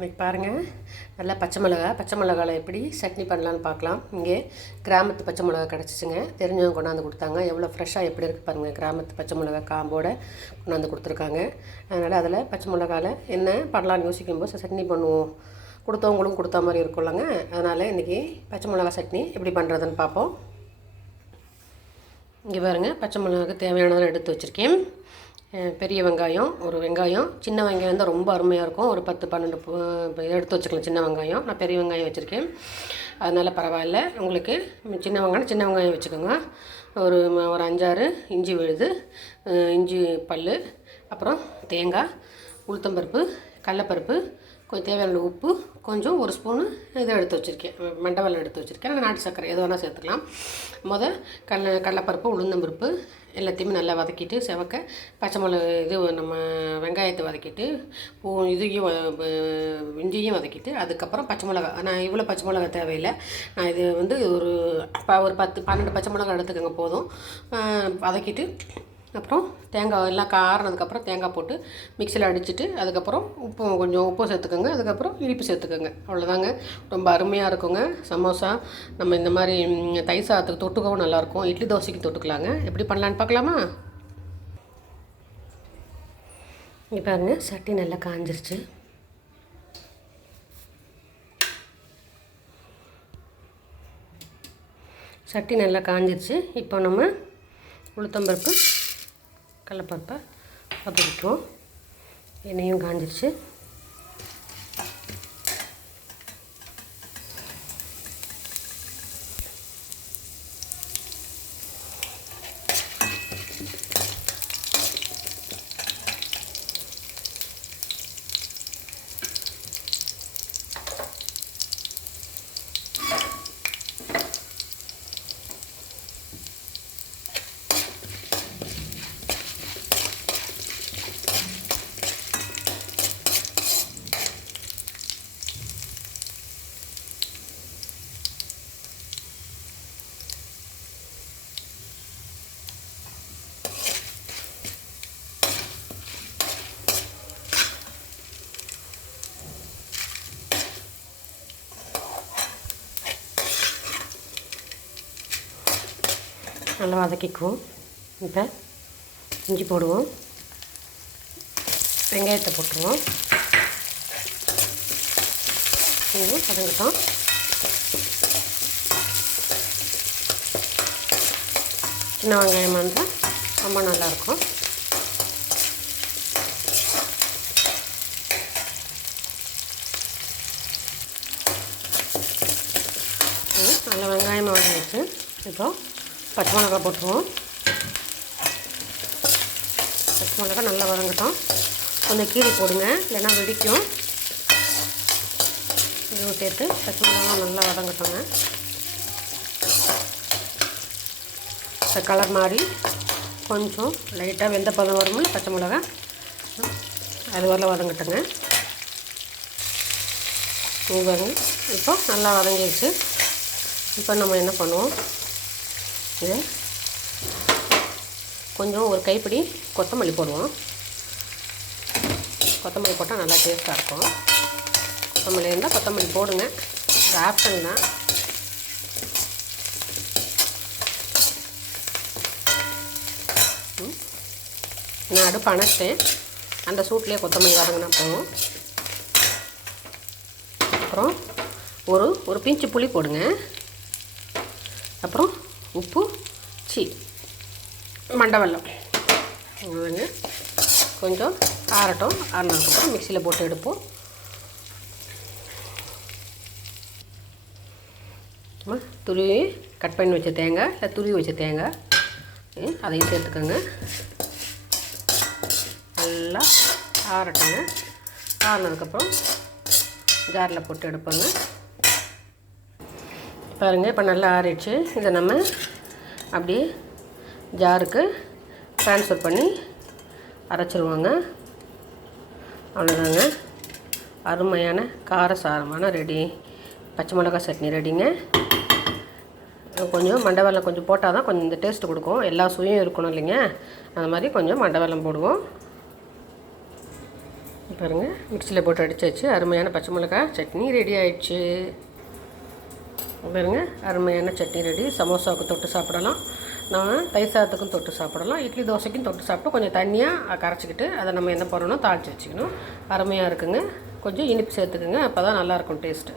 இன்றைக்கி பாருங்கள் நல்லா பச்சை மிளகா பச்சை மிளகாவில் எப்படி சட்னி பண்ணலான்னு பார்க்கலாம். இங்கே கிராமத்து பச்சை மிளகா கிடச்சிச்சுங்க. தெரிஞ்சவங்க கொண்டாந்து கொடுத்தாங்க. எவ்வளோ ஃப்ரெஷ்ஷாக எப்படி இருக்குது பாருங்கள் கிராமத்து பச்சை மிளகா காம்போட கொண்டாந்து கொடுத்துருக்காங்க. அதனால் அதில் பச்சை மிளகாவில் என்ன பண்ணலான்னு யோசிக்கும்போது சட்னி பண்ணுவோம். கொடுத்தவங்களும் கொடுத்த மாதிரி இருக்கும்லங்க அதனால் இன்றைக்கி பச்சை மிளகா சட்னி எப்படி பண்ணுறதுன்னு பார்ப்போம். இங்கே பாருங்கள் பச்சை மிளகாக்கு தேவையானதை எடுத்து வச்சுருக்கேன். பெரிய வெங்காயம் ஒரு வெங்காயம் சின்ன வெங்காயம் தான் ரொம்ப அருமையாக இருக்கும். ஒரு பத்து பன்னெண்டு எடுத்து வச்சுக்கலாம் சின்ன வெங்காயம். நான் பெரிய வெங்காயம் வச்சுருக்கேன். அதனால் பரவாயில்ல. உங்களுக்கு சின்ன வெங்காயம் சின்ன வெங்காயம் வச்சுக்கோங்க. ஒரு ஒரு அஞ்சாறு இஞ்சி விழுது இஞ்சி பல் அப்புறம் தேங்காய் உளுத்தம்பருப்பு கடலப்பருப்பு கொஞ்சம் தேவையான உப்பு கொஞ்சம் ஒரு ஸ்பூனு இதை எடுத்து வச்சுருக்கேன். வெள்ளம் எடுத்து வச்சுருக்கேன். நாட்டு சர்க்கரை எது வேணால் சேர்த்துக்கலாம். முத கடல கடலப்பருப்பு உளுந்தம்பருப்பு எல்லாத்தையுமே நல்லா வதக்கிட்டு செவக்க பச்சை மிளகு இது நம்ம வெங்காயத்தை வதக்கிட்டு பூ இதையும் வ- இஞ்சியும் வதக்கிட்டு அதுக்கப்புறம் பச்சை மிளகா. நான் இவ்வளோ பச்சை மிளகா தேவையில்லை. நான் இது வந்து ஒரு ப- ஒரு பத்து பன்னெண்டு பச்சை மிளகா எடுத்துக்கோங்க போதும். வதக்கிட்டு அப்புறம் தேங்காய் எல்லாம் காறினதுக்கப்புறம் தேங்காய் போட்டு மிக்சியில் அடிச்சுட்டு அதுக்கப்புறம் உப்பு கொஞ்சம் உப்பு சேர்த்துக்கோங்க. அதுக்கப்புறம் இனிப்பு சேர்த்துக்கோங்க. அவ்வளோதாங்க ரொம்ப அருமையாக இருக்குங்க. சமோசா நம்ம இந்த மாதிரி தை தயிர் சாதத்துக்கு தொட்டுக்கவும் நல்லாயிருக்கும். இட்லி தோசைக்கு தொட்டுக்கலாங்க. எப்படி பண்ணலான்னு பார்க்கலாமா? இங்கே பாருங்க சட்டி நல்லா காஞ்சிருச்சு. சட்டி நல்லா காஞ்சிருச்சு. இப்போ நம்ம உளுத்தம்பருப்பு கடலப்பருப்பை வதக்கிக்குவோம் எண்ணெயும் காஞ்சிருச்சு. நல்லா வதக்கிக்குவோம். இப்போ இஞ்சி போடுவோம். வெங்காயத்தை போட்டுருவோம். இது வதங்கட்டும். சின்ன வெங்காயமாக இருந்தால் ரொம்ப நல்லாயிருக்கும். நல்லா வெங்காயமாக வதங்கிச்சு இப்போ பச்சை மிளகா போட்டுருவோம். பச்சை மிளகா நல்லா வதங்கட்டும். கொஞ்சம் கீரை போடுங்க இல்லைன்னா வெடிக்கும். இதுவும் சேர்த்து பச்சை மிளகா நல்லா வதங்கட்டோங்க. இந்த கலர் மாதிரி கொஞ்சம் லைட்டாக வெந்த பதம் வரும்ல பச்சை மிளகா அது வரல வதங்கட்டுங்க. இங்க பாருங்க இப்போ நல்லா வதங்கிடுச்சு இப்போ நம்ம என்ன பண்ணுவோம்? இது கொஞ்சம் ஒரு கைப்பிடி கொத்தமல்லி போடுவோம். கொத்தமல்லி போட்டால் நல்லா டேஸ்ட்டாக இருக்கும். கொத்தமல்லி இருந்தால் கொத்தமல்லி போடுங்க. இது ஆப்ஷன் தான் ம். நான் அடுப்பு அணைச்சிட்டேன். அந்த சூட்லேயே கொத்தமல்லி வதங்கினா போவோம் அப்புறம் ஒரு ஒரு பிஞ்சு புளி போடுங்க. அப்புறம் உப்பு சி மண்டவெல்லம். அதுங்க கொஞ்சம் ஆறட்டும் ஆறினதுக்கப்புறம் மிக்சியில் போட்டு எடுப்போம். துருவி கட் பண்ணி வச்ச தேங்காய் இல்லை துருவி வச்ச தேங்காய். அதையும் சேர்த்துக்கோங்க. நல்லா ஆறட்டுங்க. ஆறினதுக்கப்புறம் ஜாரில் போட்டு எடுப்போங்க. பாருங்கள் இப்போ நல்லா ஆறிடுச்சு. இதை நம்ம அப்படியே ஜாருக்கு ட்ரான்ஸ்ஃபர் பண்ணி அரைச்சிருவாங்க. அவ்வளோதாங்க அருமையான காரசாரமான ரெடி பச்சை மிளகாய் சட்னி ரெடிங்க கொஞ்சம் மண்டவெல்லம் கொஞ்சம் போட்டால் தான் கொஞ்சம் இந்த டேஸ்ட் கொடுக்கும். எல்லா சுவையும் இருக்கணும் இல்லைங்க. அந்த மாதிரி கொஞ்சம் மண்டவெல்லம் போடுவோம். பாருங்கள் மிக்சியில் போட்டு அடிச்சாச்சு அருமையான பச்சை மிளகாய் சட்னி ரெடி ஆயிடுச்சு. பாருங்க அருமையான சட்னி ரெடி சமோசாவுக்கு தொட்டு சாப்பிடலாம். நம்ம தயிர் சாதத்துக்கும் தொட்டு சாப்பிடலாம். இட்லி தோசைக்கும் தொட்டு சாப்பிட்டு கொஞ்சம் தண்ணியாக கரைச்சிக்கிட்டு அதை நம்ம என்ன பண்ணணும் தாளித்து வச்சுக்கணும். அருமையாக இருக்குங்க. கொஞ்சம் இனிப்பு சேர்த்துக்குங்க அப்போ தான் நல்லாயிருக்கும் டேஸ்ட்டு